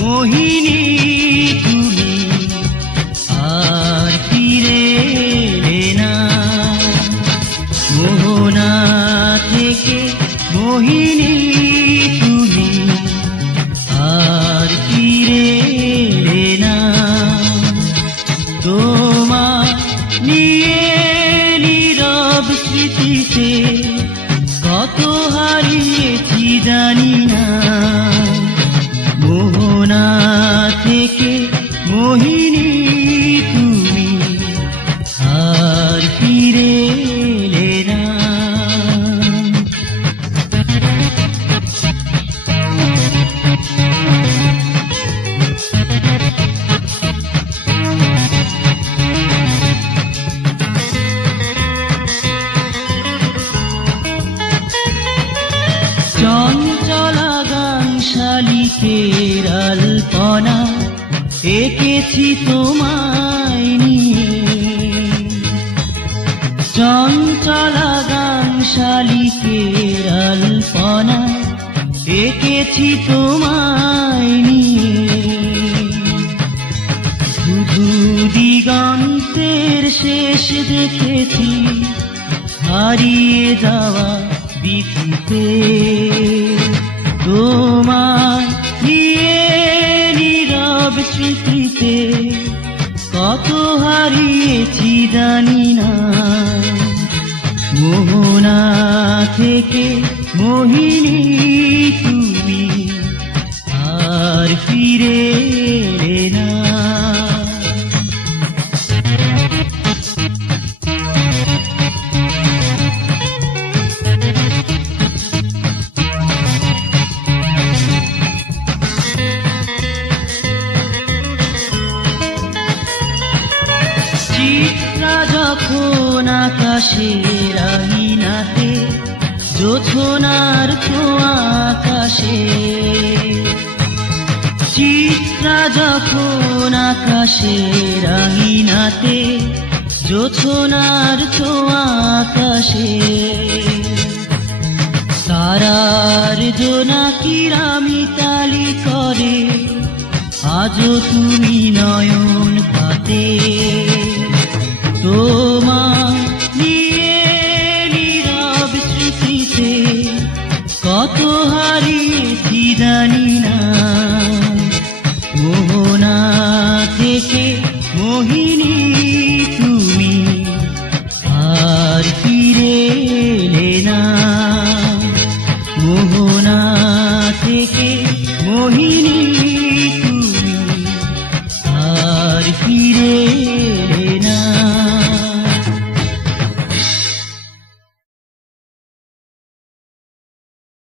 মোহিনী তুমি আর ফিরে এলে না। মোহনা থেকে মোহিনী তুমি আর ফিরে এলে না। তোমার নিয়ে নীরব স্মৃতিতে কত হারিয়েছি জানি না। মোহনা থেকে মোহিনী তুমি আর ফিরে এলে না। চঞ্চলা গান শালিকের আলপনা এঁকেছি তোমায় নিয়ে। চঞ্চলা গান শালিকের আলপনা এঁকেছি তোমায় নিয়ে। শুধু দিগন্তের শেষ দেখেছি হারিয়ে যাওয়া বিচিতে। তোমার নিয়ে নীরব স্মৃতিতে কত হারিয়েছি জানি না। মোহনা থেকে মোহিনী তুমি আর ফিরে এলে না। চিত্রা যখন আকাশের আঙিনাতে জোছনার ছোঁয়া আকাশে। চিত্রা যখন আকাশের আঙিনাতে জোছনার ছোঁয়া আকাশে। তারার জোনাকিরা মিতালি করে আজও তুমি নয়ন